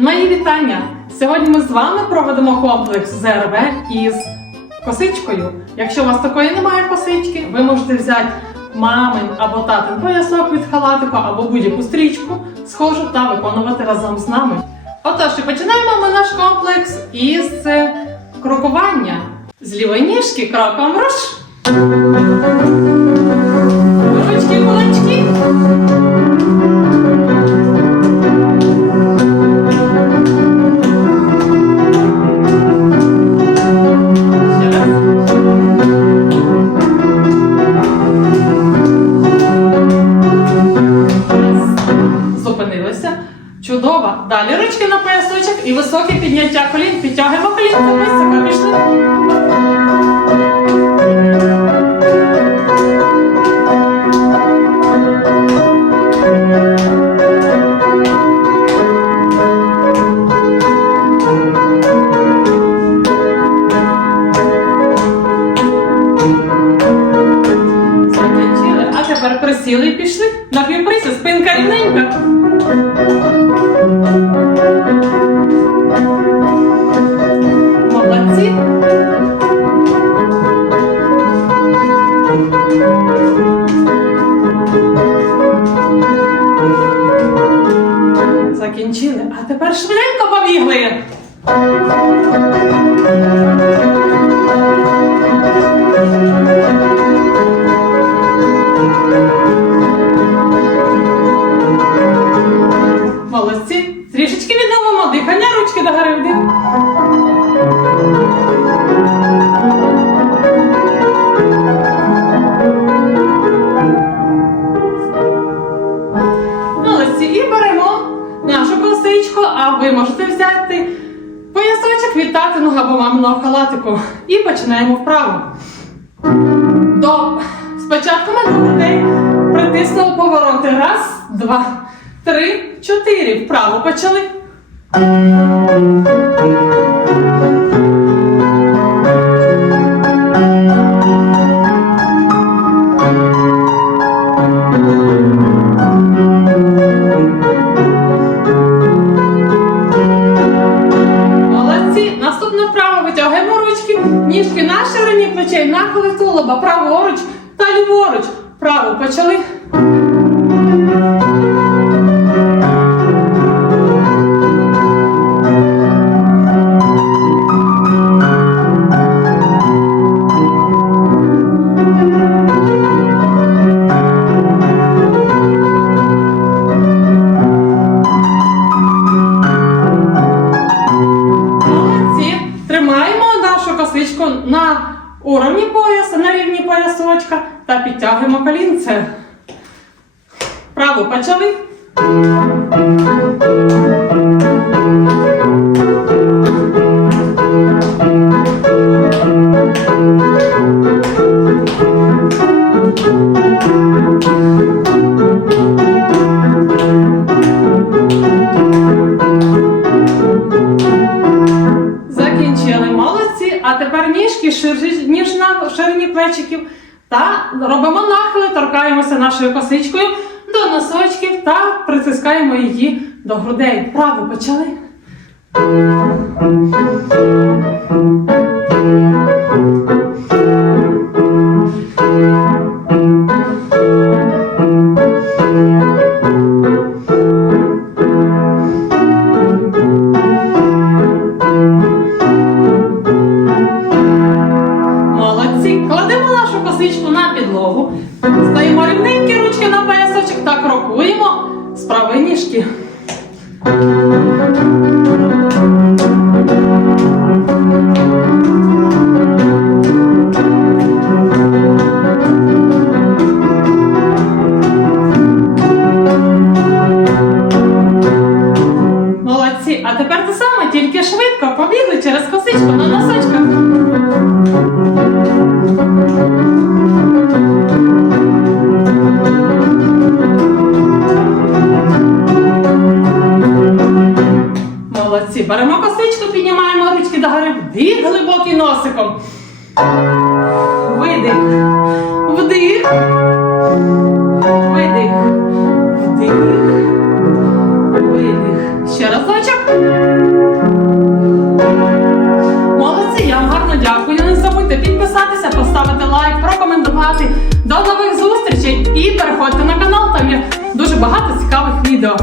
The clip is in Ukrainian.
Мої вітання! Сьогодні ми з вами проведемо комплекс ЗРВ із косичкою. Якщо у вас такої немає косички, ви можете взяти мамин або татин поясок від халатику або будь-яку стрічку схожу та виконувати разом з нами. Отож, і починаємо ми наш комплекс із е, крокування. З лівої ніжки кроком руш. Ручки, кулачки. Ручки на поясочок і високе підняття колін. Підтягуємо колінка високо. Пішли. Закінчили. А тепер присіли і пішли. На півприсі, спинка рівненька. Закінчили. А тепер швиденько побігли. Молодці. Трішечки відновимо дихання, ручки до гори вдих. Молодці. І беремо косичку, а ви можете взяти поясочок від татиного або маминого халатику. І починаємо вправо. До... Спочатку ми до грудей притиснули повороти. Раз, два, три, чотири. Вправо почали. Плечей, колоба праворуч та ліворуч. Право почали. Уровні пояса, на рівні поясочка та підтягуємо колінце. Право почали. Ширші, ніж на ширині плечиків. Та робимо нахили, торкаємося нашою косичкою до носочків та притискаємо її до грудей. Право почали. Молодці. Підлогу. Стаємо рівненькі ручки на поясочок та крокуємо з правої ніжки. Молодці. А тепер те саме, тільки швидко побігли через косичку на носочках. молодці. Беремо косичку, піднімаємо ручки догори, вдих глибокий носиком. Видих. Вдих. Видих. Вдих. Видих. Ще разочок. Молодці, я вам гарно дякую. Не забудьте підписатися, поставити лайк, прокоментувати. До нових зустрічей і переходьте на канал, там є дуже багато цікавих відео.